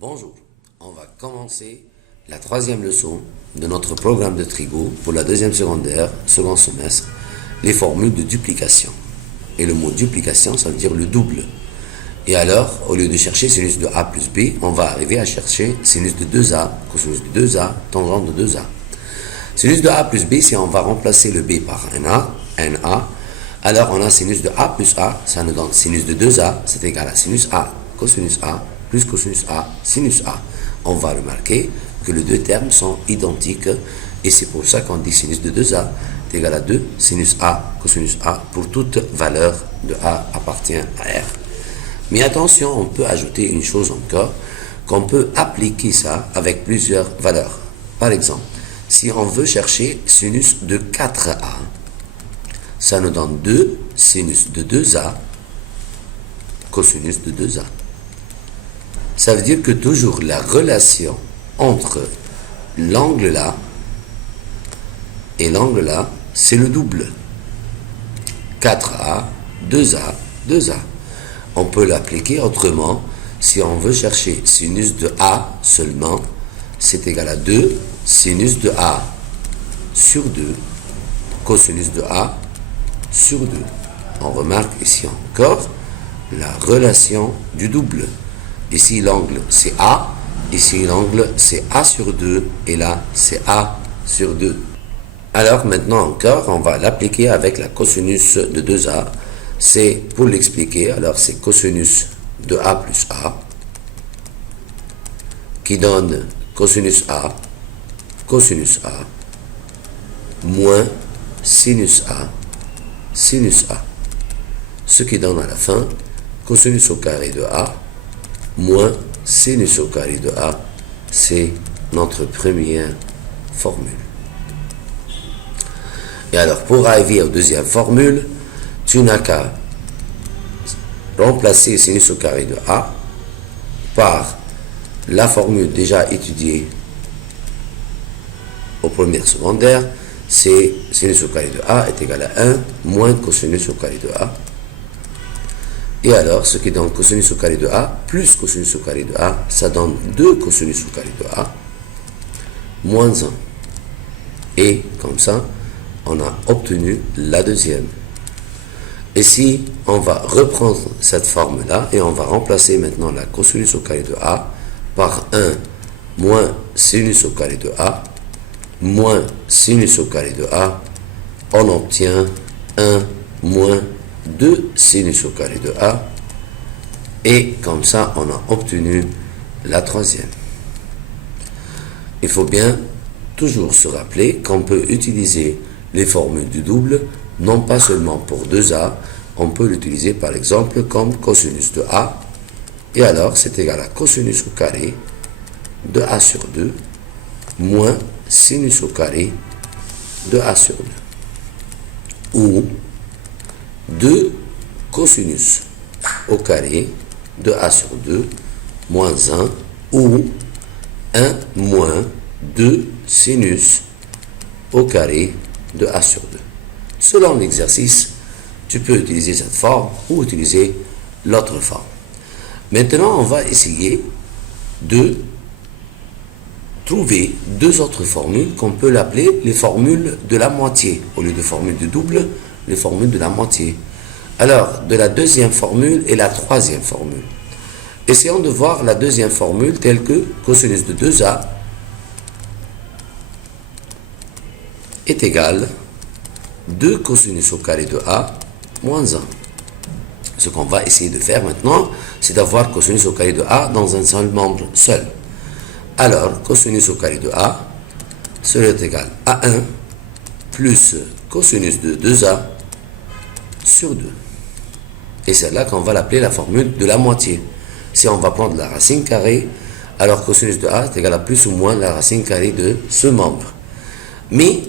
Bonjour, on va commencer la troisième leçon de notre programme de trigo pour la deuxième secondaire, second semestre, les formules de duplication. Et le mot duplication, ça veut dire le double. Et alors, au lieu de chercher sinus de A plus B, on va arriver à chercher sinus de 2A, cosinus de 2A, tangente de 2A. Sinus de A plus B, si on va remplacer le B par NA, alors on a sinus de A plus A, ça nous donne sinus de 2A, c'est égal à sinus A, cosinus A, plus cosinus A, sinus A. On va remarquer que les deux termes sont identiques et c'est pour ça qu'on dit sinus de 2A est égal à 2 sinus A, cosinus A pour toute valeur de A appartient à R. Mais attention, on peut ajouter une chose encore, qu'on peut appliquer ça avec plusieurs valeurs. Par exemple, si on veut chercher sinus de 4A, ça nous donne 2 sinus de 2A, cosinus de 2A. Ça veut dire que toujours la relation entre l'angle là et l'angle là, c'est le double. 4A, 2A, 2A. On peut l'appliquer autrement. Si on veut chercher sinus de A seulement, c'est égal à 2 sinus de A sur 2, cosinus de A sur 2. On remarque ici encore la relation du double. Ici l'angle c'est A, ici l'angle c'est A sur 2, et là c'est A sur 2. Alors maintenant encore, on va l'appliquer avec la cosinus de 2A. C'est pour l'expliquer, alors c'est cosinus de A plus A, qui donne cosinus A, moins sinus A, sinus A. Ce qui donne à la fin cosinus au carré de A, moins sinus au carré de A, c'est notre première formule. Et alors, pour arriver aux deuxième formule, tu n'as qu'à remplacer sinus au carré de A par la formule déjà étudiée au premier secondaire, c'est sinus au carré de A est égal à 1 moins cosinus au carré de A. Et alors, ce qui donne cosinus au carré de A plus cosinus au carré de A, ça donne 2 cosinus au carré de A moins 1. Et comme ça, on a obtenu la deuxième. Et si on va reprendre cette forme-là et on va remplacer maintenant la cosinus au carré de A par 1 moins sinus au carré de A moins sinus au carré de A, on obtient 1 moins 2 sinus au carré de A, et comme ça on a obtenu la troisième. Il faut bien toujours se rappeler qu'on peut utiliser les formules du double non pas seulement pour 2A, on peut l'utiliser par exemple comme cosinus de A, et alors c'est égal à cosinus au carré de A sur 2 moins sinus au carré de A sur 2, ou 2 cosinus au carré de A sur 2 moins 1, ou 1 moins 2 sinus au carré de A sur 2. Selon l'exercice, tu peux utiliser cette forme ou utiliser l'autre forme. Maintenant, on va essayer de trouver deux autres formules qu'on peut l'appeler les formules de la moitié. Au lieu de formules de double, les formules de la moitié. Alors, de la deuxième formule et la troisième formule. Essayons de voir la deuxième formule telle que cosinus de 2A est égal 2 cosinus au carré de A moins 1. Ce qu'on va essayer de faire maintenant, c'est d'avoir cosinus au carré de A dans un seul membre seul. Alors, cosinus au carré de A serait égal à 1 plus cosinus de 2A sur 2. Et c'est là qu'on va l'appeler la formule de la moitié. Si on va prendre la racine carrée, alors cosinus de A est égal à plus ou moins la racine carrée de ce membre. Mais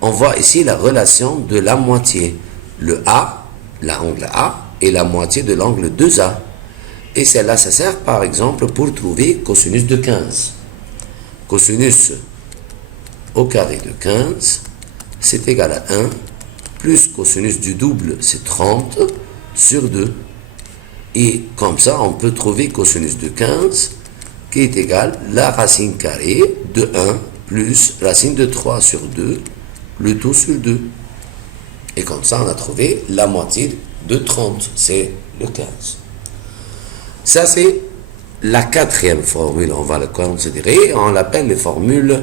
on voit ici la relation de la moitié. Le A, l'angle A, et la moitié de l'angle 2A. Et celle-là, ça sert par exemple pour trouver cosinus de 15. Cosinus au carré de 15, c'est égal à 1, plus cosinus du double, c'est 30, sur 2. Et comme ça, on peut trouver cosinus de 15 qui est égal à la racine carrée de 1 plus racine de 3 sur 2, le tout sur 2. Et comme ça, on a trouvé la moitié de 30, c'est le 15. Ça, c'est la quatrième formule, on va le considérer, on l'appelle les formules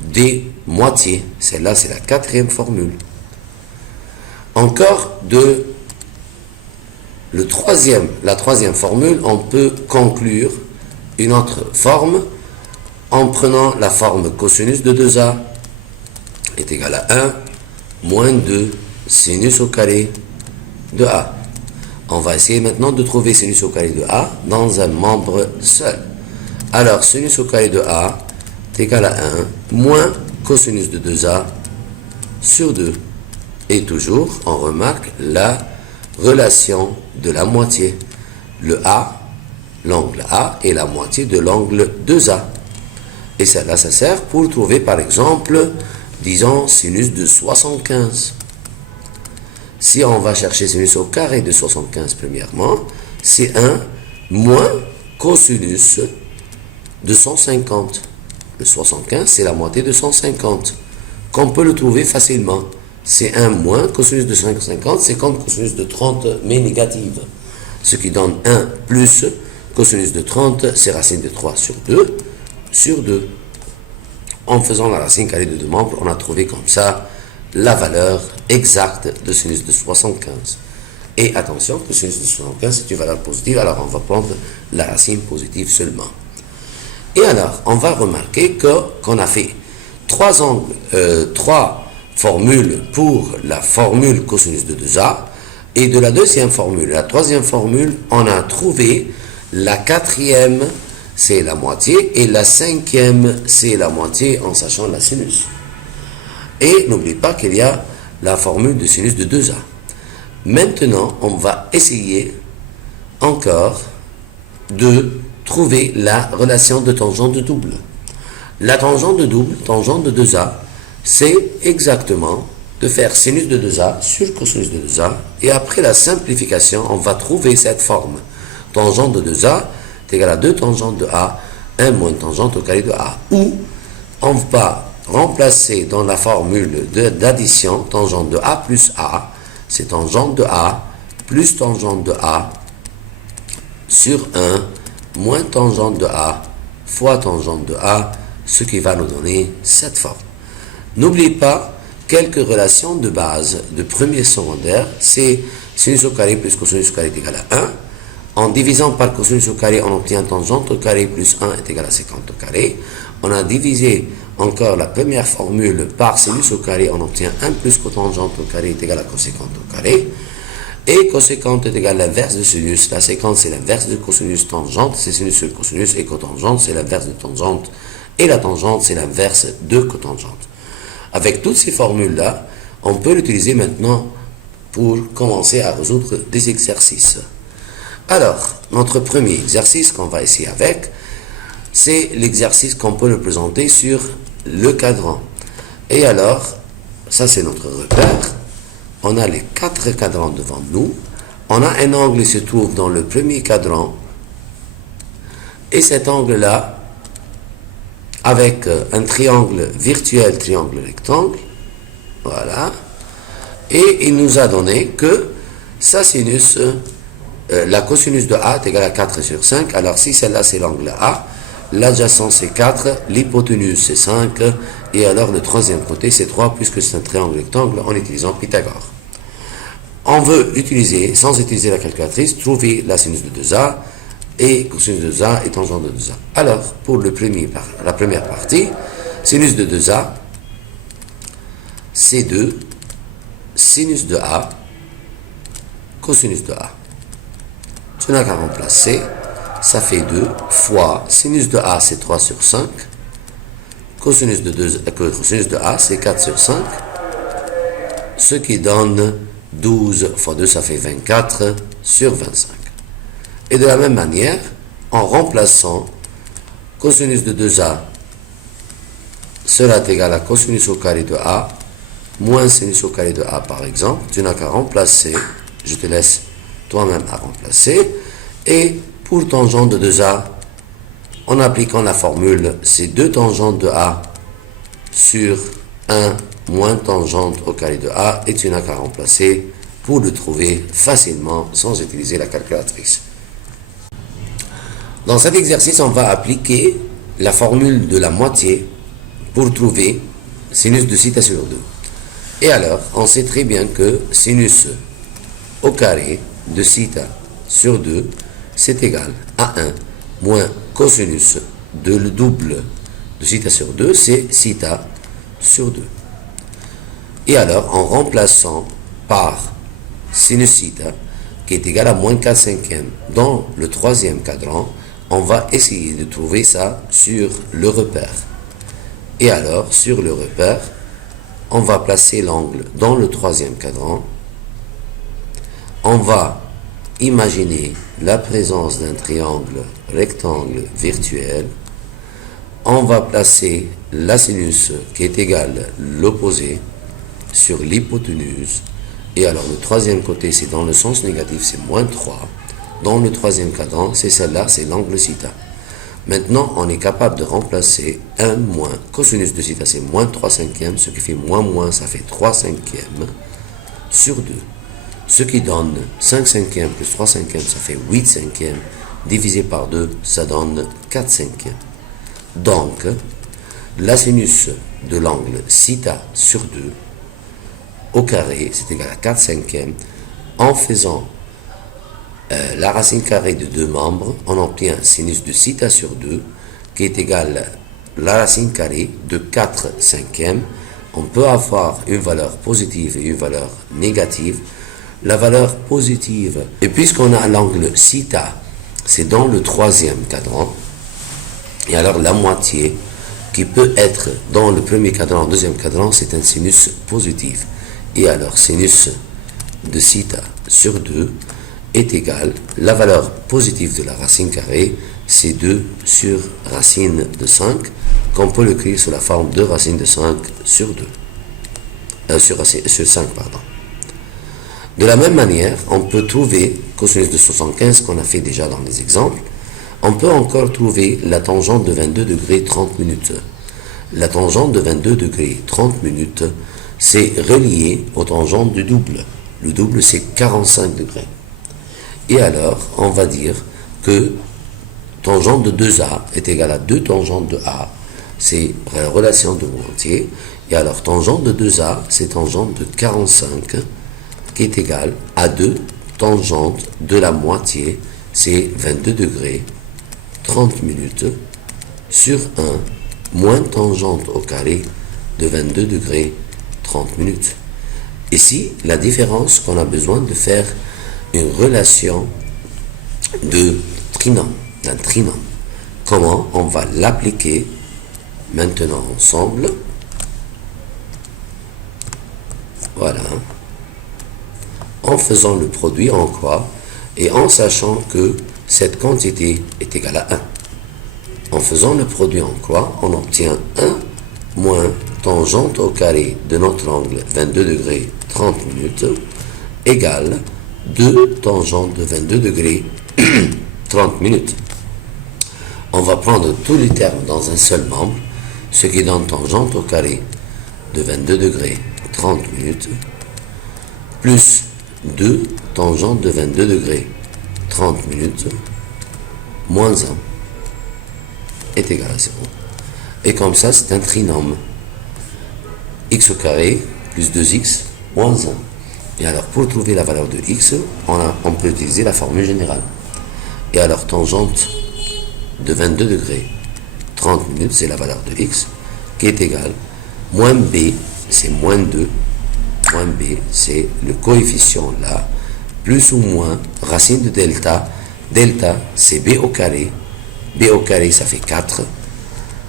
des moitiés. Celle-là, c'est la quatrième formule. Encore la troisième formule, on peut conclure une autre forme en prenant la forme cosinus de 2a est égal à 1 moins 2 sinus au carré de a. On va essayer maintenant de trouver sinus au carré de a dans un membre seul. Alors, sinus au carré de a est égal à 1 moins cosinus de 2a sur 2. Et toujours, on remarque la relation de la moitié. L'angle A est la moitié de l'angle 2A. Et celle-là, ça sert pour trouver, par exemple, disons, sinus de 75. Si on va chercher sinus au carré de 75, premièrement, c'est 1 moins cosinus de 150. Le 75, c'est la moitié de 150, qu'on peut le trouver facilement. C'est 1 moins cosinus de 150, c'est comme cosinus de 30, mais négative. Ce qui donne 1 plus cosinus de 30, c'est racine de 3 sur 2, sur 2. En faisant la racine carrée de deux membres, on a trouvé comme ça la valeur exacte de sinus de 75. Et attention, que sinus de 75, c'est une valeur positive, alors on va prendre la racine positive seulement. Et alors, on va remarquer qu'on a fait trois formules pour la formule cosinus de 2a, et de la deuxième formule, la troisième formule, on a trouvé la quatrième, c'est la moitié, et la cinquième, c'est la moitié en sachant la sinus. Et n'oublie pas qu'il y a la formule de sinus de 2a. Maintenant, on va essayer encore de trouver la relation de tangente de double. La tangente de double, tangente de 2a, c'est exactement de faire sinus de 2a sur cosinus de 2a, et après la simplification, on va trouver cette forme. Tangente de 2a est égal à 2 tangentes de a, 1 moins tangente au carré de a. Ou on va remplacer dans la formule d'addition tangente de a plus a, c'est tangente de a plus tangente de a sur 1 moins tangente de a fois tangente de a, ce qui va nous donner cette forme. N'oubliez pas quelques relations de base de premier secondaire, c'est sinus au carré plus cosinus au carré est égal à 1. En divisant par cosinus au carré, on obtient tangente au carré plus 1 est égal à 50 au carré. On a divisé encore la première formule par sinus au carré, on obtient 1 plus cotangente au carré est égal à coséquente au carré. Et coséquente est égal à l'inverse de sinus. La séquence, c'est l'inverse de cosinus. Tangente, c'est sinus sur cosinus. Et cotangente, c'est l'inverse de tangente. Et la tangente, c'est l'inverse de cotangente. Avec toutes ces formules-là, on peut l'utiliser maintenant pour commencer à résoudre des exercices. Alors, notre premier exercice qu'on va essayer avec, c'est l'exercice qu'on peut le présenter sur le cadran. Et alors, ça c'est notre repère. On a les 4 cadrans devant nous. On a un angle qui se trouve dans le premier cadran. Et cet angle-là, avec un triangle virtuel, triangle rectangle, voilà. Et il nous a donné que sa sinus, la cosinus de A est égale à 4 sur 5. Alors si celle-là c'est l'angle A, l'adjacent c'est 4, l'hypoténuse c'est 5, et alors le troisième côté c'est 3, puisque c'est un triangle rectangle en utilisant Pythagore. On veut utiliser, sans utiliser la calculatrice, trouver la sinus de 2A, et cosinus de 2A et tangente de 2A. Alors, pour la première partie, sinus de 2A, c'est 2, sinus de A, cosinus de A. Tu n'as qu'à remplacer, ça fait 2 fois sinus de A, c'est 3 sur 5, cosinus de A, c'est 4 sur 5, ce qui donne 12 fois 2, ça fait 24 sur 25. Et de la même manière, en remplaçant cosinus de 2A sera égal à cosinus au carré de A moins sinus au carré de A par exemple, tu n'as qu'à remplacer, je te laisse toi-même à remplacer, et pour tangente de 2A, En appliquant la formule, c'est 2 tangentes de A sur 1 moins tangente au carré de A, et tu n'as qu'à remplacer pour le trouver facilement sans utiliser la calculatrice. Dans cet exercice, on va appliquer la formule de la moitié pour trouver sinus de θ sur 2. Et alors, on sait très bien que sinus au carré de θ sur 2, c'est égal à 1 moins cosinus de le double de θ sur 2, c'est θ sur 2. Et alors, en remplaçant par sinus θ, qui est égal à moins 4 cinquièmes dans le troisième cadran, on va essayer de trouver ça sur le repère. Et alors, sur le repère, on va placer l'angle dans le troisième cadran. On va imaginer la présence d'un triangle rectangle virtuel. On va placer la sinus qui est égale l'opposé sur l'hypoténuse. Et alors, le troisième côté, c'est dans le sens négatif, c'est moins 3. Dans le troisième cadran, c'est celle-là, c'est l'angle θ. Maintenant, on est capable de remplacer 1 moins cosinus de θ, c'est moins 3 cinquièmes, ce qui fait moins, ça fait 3 cinquièmes sur 2. Ce qui donne 5 cinquièmes plus 3 cinquièmes, ça fait 8 cinquièmes, divisé par 2, ça donne 4 cinquièmes. Donc, la sinus de l'angle θ sur 2 au carré, c'est égal à 4 cinquièmes. En faisant la racine carrée de 2 membres, on obtient sinus de θ sur 2 qui est égal à la racine carrée de 4 cinquièmes. On peut avoir une valeur positive et une valeur négative. La valeur positive, et puisqu'on a l'angle θ, c'est dans le troisième cadran, et alors la moitié qui peut être dans le premier cadran, deuxième cadran, c'est un sinus positif. Et alors sinus de θ sur 2 est égal, la valeur positive de la racine carrée, c'est 2 sur racine de 5, qu'on peut l'écrire sous la forme de racine de 5 sur 2. Sur 5, pardon. De la même manière, on peut trouver cosinus de 75 qu'on a fait déjà dans les exemples. On peut encore trouver la tangente de 22 degrés 30 minutes. La tangente de 22 degrés 30 minutes, c'est relié aux tangentes du double. Le double, c'est 45 degrés. Et alors, on va dire que tangente de 2A est égale à 2 tangentes de A. C'est la relation de moitié. Et alors, tangente de 2A, c'est tangente de 45 qui est égale à 2 tangentes de la moitié. C'est 22 degrés 30 minutes sur 1 moins tangente au carré de 22 degrés 30 minutes. Ici, la différence qu'on a besoin de faire une relation de trinôme, d'un trinôme. Comment on va l'appliquer maintenant ensemble? Voilà. En faisant le produit en quoi? Et en sachant que cette quantité est égale à 1. En faisant le produit en quoi? On obtient 1 moins tangente au carré de notre angle 22 degrés 30 minutes égale 2 tangentes de 22 degrés 30 minutes. On va prendre tous les termes dans un seul membre, ce qui donne tangente au carré de 22 degrés 30 minutes plus 2 tangentes de 22 degrés 30 minutes moins 1 est égal à 0. Et comme ça, c'est un trinôme. X au carré plus 2x moins 1. Et alors, pour trouver la valeur de x, on peut utiliser la formule générale. Et alors, tangente de 22 degrés 30 minutes, c'est la valeur de x, qui est égale moins b, c'est moins 2, moins b, c'est le coefficient là, plus ou moins racine de delta. Delta, c'est b au carré ça fait 4,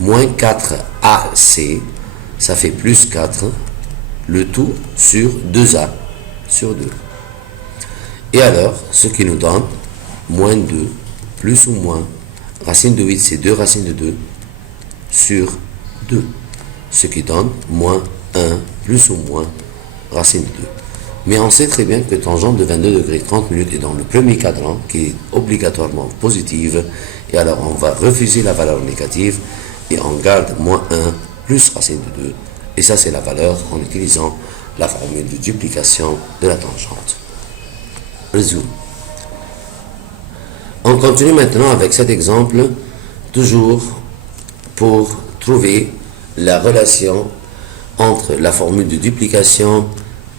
moins 4ac, ça fait plus 4, le tout sur 2a sur 2. Et alors, ce qui nous donne moins 2, plus ou moins, racine de 8, c'est 2 racines de 2 sur 2. Ce qui donne moins 1, plus ou moins, racine de 2. Mais on sait très bien que tangente de 22 degrés 30 minutes est dans le premier cadran, qui est obligatoirement positive, Et alors, on va refuser la valeur négative et on garde moins 1 plus racine de 2. Et ça, c'est la valeur en utilisant la formule de duplication de la tangente. Résume. On continue maintenant avec cet exemple, toujours pour trouver la relation entre la formule de duplication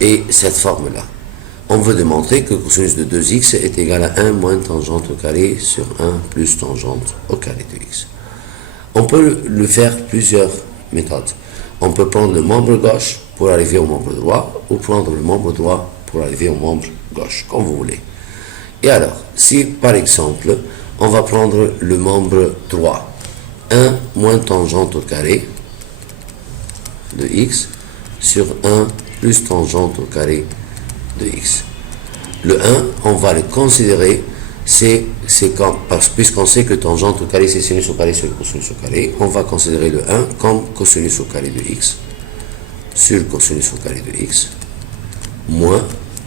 et cette forme-là. On veut démontrer que cosinus de 2x est égal à 1 moins tangente au carré sur 1 plus tangente au carré de x. On peut le faire plusieurs méthodes. On peut prendre le membre gauche pour arriver au membre droit ou prendre le membre droit pour arriver au membre gauche, comme vous voulez. Et alors, si par exemple, on va prendre le membre droit, 1 moins tangente au carré de x sur 1 plus tangente au carré de x. Le 1, on va le considérer, puisqu'on sait que tangente au carré c'est sinus au carré sur cosinus au carré, on va considérer le 1 comme cosinus au carré de x sur cosinus au carré de x moins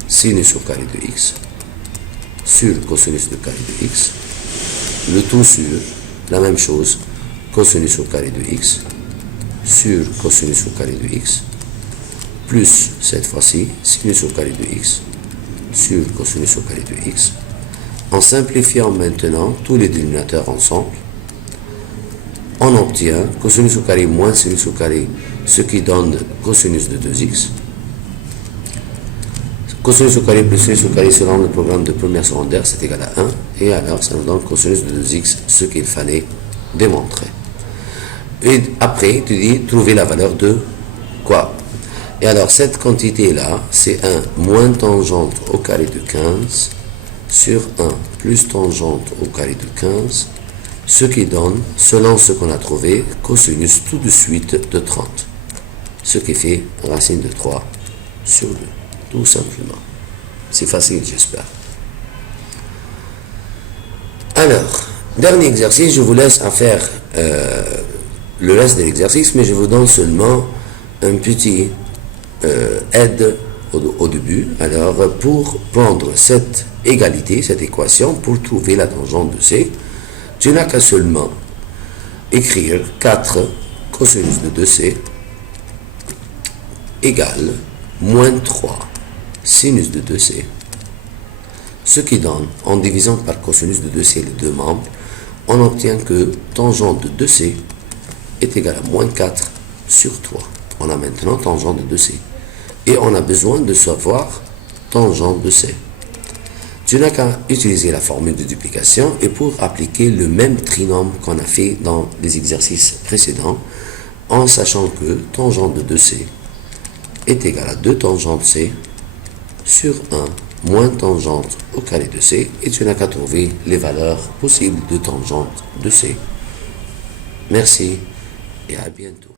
sinus au carré de x sur cosinus du carré de x, le tout sur la même chose, cosinus au carré de x sur cosinus au carré de x, plus cette fois-ci sinus au carré de x sur cosinus au carré de x. En simplifiant maintenant tous les dénominateurs ensemble, on obtient cosinus au carré moins sinus au carré, ce qui donne cosinus de 2x. Cosinus au carré plus sinus au carré selon le programme de première secondaire, c'est égal à 1. Et alors, ça nous donne cosinus de 2x, ce qu'il fallait démontrer. Et après, tu dis, trouver la valeur de quoi? Et alors, cette quantité-là, c'est 1 moins tangente au carré de 15 sur 1 plus tangente au carré de 15, ce qui donne, selon ce qu'on a trouvé, cosinus tout de suite de 30. Ce qui fait racine de 3 sur 2. Tout simplement. C'est facile, j'espère. Alors, dernier exercice, je vous laisse à faire le reste de l'exercice, mais je vous donne seulement un petit aide au début. Alors, pour prendre cette égalité, cette équation, pour trouver la tangente de C, tu n'as qu'à seulement écrire 4 cosinus de 2C égale moins 3 sinus de 2C, ce qui donne, en divisant par cosinus de 2C les deux membres, on obtient que tangente de 2C est égal à moins 4 sur 3. On a maintenant tangente de 2C. Et on a besoin de savoir tangente de C. Tu n'as qu'à utiliser la formule de duplication et pour appliquer le même trinôme qu'on a fait dans les exercices précédents, en sachant que tangente de 2C est égal à 2 tangente C sur 1 moins tangente au carré de C, et tu n'as qu'à trouver les valeurs possibles de tangente de C. Merci et à bientôt.